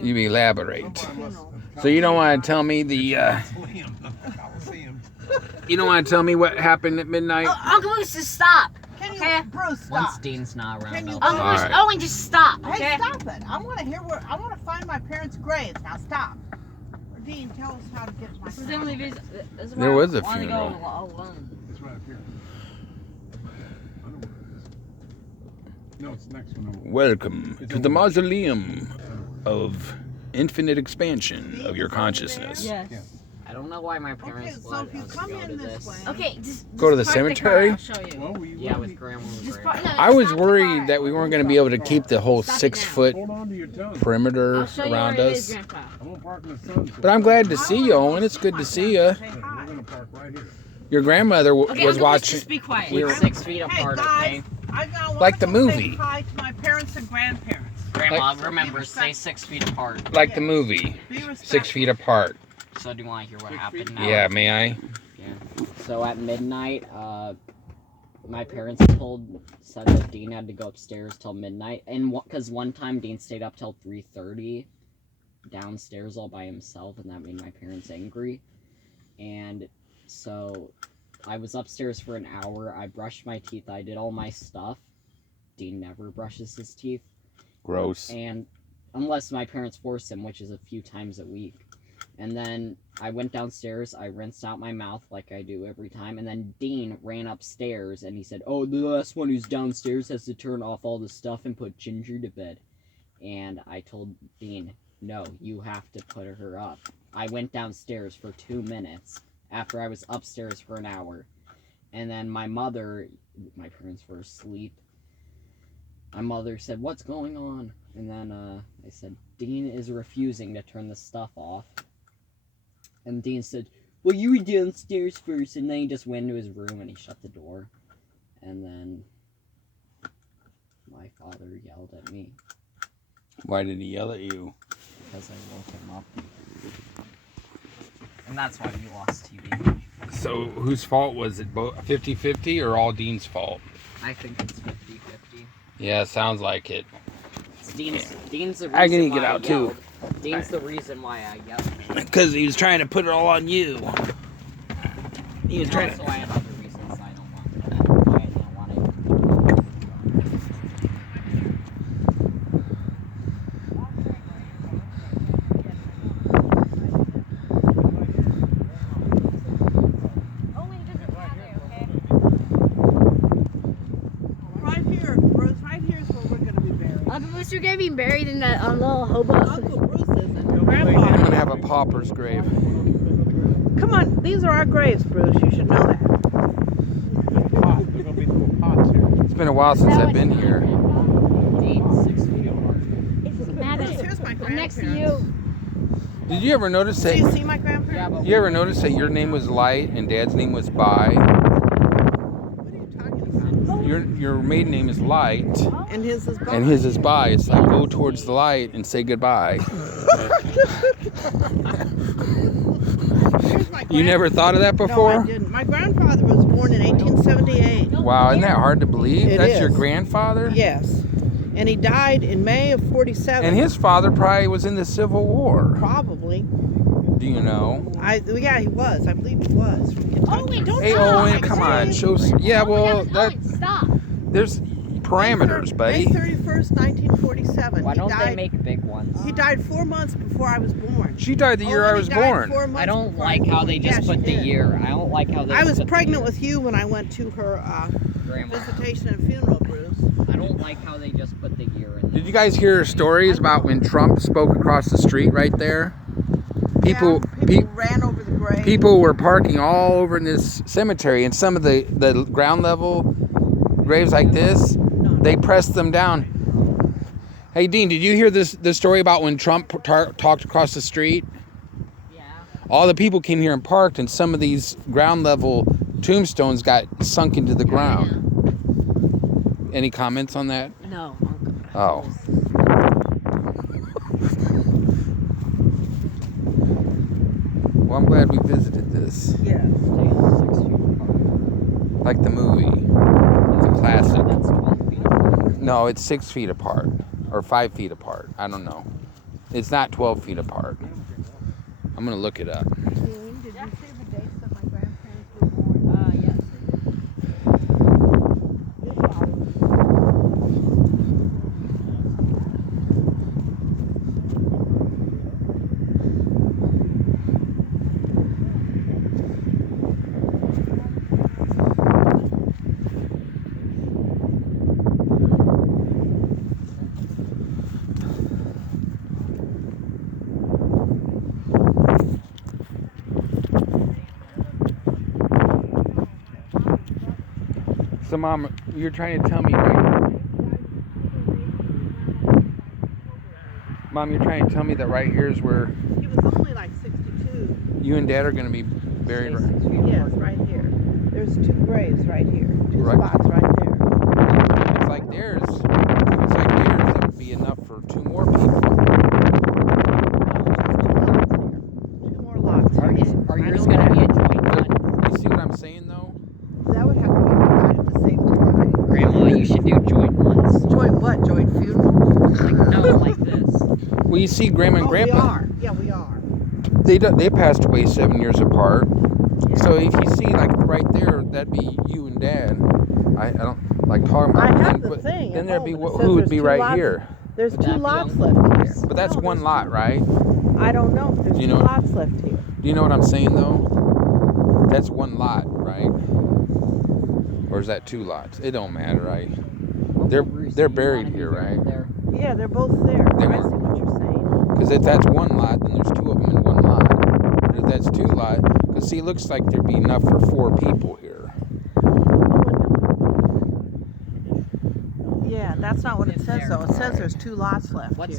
You elaborate. So you don't want to tell me the, you don't want to tell me what happened at midnight? Oh, Uncle Bruce, just stop. Can you, Bruce, stop. Once Dean's not around, Uncle All Bruce, right. Owen, just stop. Hey, Okay. stop it. I want to hear where, I want to find my parents' graves. Now stop. Dean, tell us how to get to my This is the only parents' reason. This is There why was a I wanna funeral. Go alone. It's right up here. I know where it is. No, it's the next one over. Welcome to the mausoleum of infinite expansion of your consciousness. Yes. Yeah. I don't know why my parents Okay, so let if you us come go in to this this. way. Okay, just Go to the park cemetery? Car, I'll show you. Well, we Yeah, will with be- grandma and Just grandpa. park, no, I was stop the worried car. that we weren't going to be able to keep the whole Stop it 6-foot Hold on to your tongue. perimeter I'll show you around where it is, us. Grandpa. I won't park in the sun. so- But I'm glad to see you, Owen. It's good to see you. Say We're hi. gonna park right here. Your grandmother Okay, was Uncle Bruce, watching. just be quiet. We We're were- 6 feet Hey, apart, guys, okay? I gotta Like the say movie. hi to my parents and grandparents. Grandma, remember, stay 6 feet apart. Like the movie, Be respectful. 6 feet apart. So do you want to hear what 6 happened feet? now? Yeah, may I? So at midnight, my parents said that Dean had to go upstairs till midnight, and because one time Dean stayed up till 3:30 downstairs all by himself, and that made my parents angry. And so I was upstairs for an hour. I brushed my teeth. I did all my stuff. Dean never brushes his teeth, Gross. and unless my parents force him, which is a few times a week. And then I went downstairs, I rinsed out my mouth like I do every time, and then Dean ran upstairs and he said, "Oh, the last one who's downstairs has to turn off all the stuff and put Ginger to bed." And I told Dean, "No, you have to put her up." I went downstairs for 2 minutes after I was upstairs for an hour. And then my parents were asleep. My mother said, "What's going on?" And then I said, "Dean is refusing to turn the stuff off." And Dean said, "Well, you were downstairs first." And then he just went into his room and he shut the door. And then my father yelled at me Why did he yell at you? because I woke him up. And that's why we lost TV. So whose fault was it? 50-50 or all Dean's fault? I think it's 50-50. Yeah, sounds like it. It's Dean's the reason I can why get out, too. yelled. Dean's the reason why I yelled. Because he was trying to put it all on you. He was And trying also to... I had other reasons I don't want why I didn't want it. Right here, Bruce. Right here is where we're gonna be buried. Uncle Bruce, you're gonna be buried in that little hobo. Uncle Bruce isn't. I'm Grandpa. going to have a pauper's grave. Come on, these are our graves, Bruce. You should know that. Pots. There's gonna be little pots here. It's been a while since I've been here. Dean's 6 feet apart. Bruce, here's my I'm next to grandparents. you. Did you ever notice Do you that... see my grandparents? Yeah, but You ever notice that your name was Light and Dad's name was By? What are you talking about? Your maiden name is Light And his is and his is By. It's like go towards the light and say goodbye. Here's my You never thought of that No, I before? didn't. My grandfather was born in 1878. Wow, isn't that hard to believe? It That's your is. grandfather? Yes. And he died in May of 47. And his father probably was in the Civil War. Probably. Do you know? Yeah, he was. I believe he was. From Kentucky. Owen, Don't Hey, stop. Owen, come on, show. Yeah, well, that Owen, stop. there's parameters, May buddy. 31st, 1947. why He don't they died. make big ones? He died 4 months before I was born. She died the year I Owen, was he died born. 4 months I don't before like was how born. they just Yeah, put she the did. year. I don't like how they I just was put the pregnant year. with you when I went to her Grandma. visitation and funeral, Bruce. I don't like how they just put the year in. Did you guys hear stories about when Trump spoke across the street right there? People, People ran over the grave. people were parking all over in this cemetery, and some of the ground level graves like this, they pressed them down. Hey Dean, did you hear the story about when Trump talked across the street? Yeah. All the people came here and parked, and some of these ground level tombstones got sunk into the ground. Any comments on that? No. Oh. Well, I'm glad we visited this. Yes. Like the movie. It's a classic. That's 12 feet apart. No, it's 6 feet apart. Or 5 feet apart. I don't know. It's not 12 feet apart. I'm gonna look it up. Dean, did you see the dates that my grandparents were born? Yes. You'll follow. So, Mom, you're trying to tell me right Mom, you're trying to tell me that right here is where He was only like 62. you and Dad are gonna be buried. Right? Yes, right here. There's 2 graves right here. 2 Right. spots right there. If it's like theirs, that would be enough for 2 more people. Two more lots Are, here. are I yours know gonna that. be a joint one? You see what I'm saying, though? That would have to be divided at the same time. Grandma, you should do joint ones. Joint what? Joint funeral? No, like this. Well, you see, Grandma and Oh, we Grandpa, are. Yeah, we are. they passed away 7 years apart. So if you see, like, right there, that'd be you and Dad. I don't like talking about. I have then, the but thing then at there'd be home. It who says would there's be 2 right lots. here. There's Would 2 that be lots on- left here. But that's No, one there's lot, right? I don't know. There's You 2 know- lots left here. Do you know what I'm saying, though? That's one lot, right? Or is that 2 lots? It don't matter, right? They're Bruce, they're you buried wanna be here, buried right? there? Yeah, they're both there. They I were- see what you're saying. Because if that's one lot, then there's 2 of them in one lot. But if that's 2 lot, because see, it looks like there'd be enough for 4 people here. Yeah, that's not what it It's says there. though. It says there's 2 lots left What's here.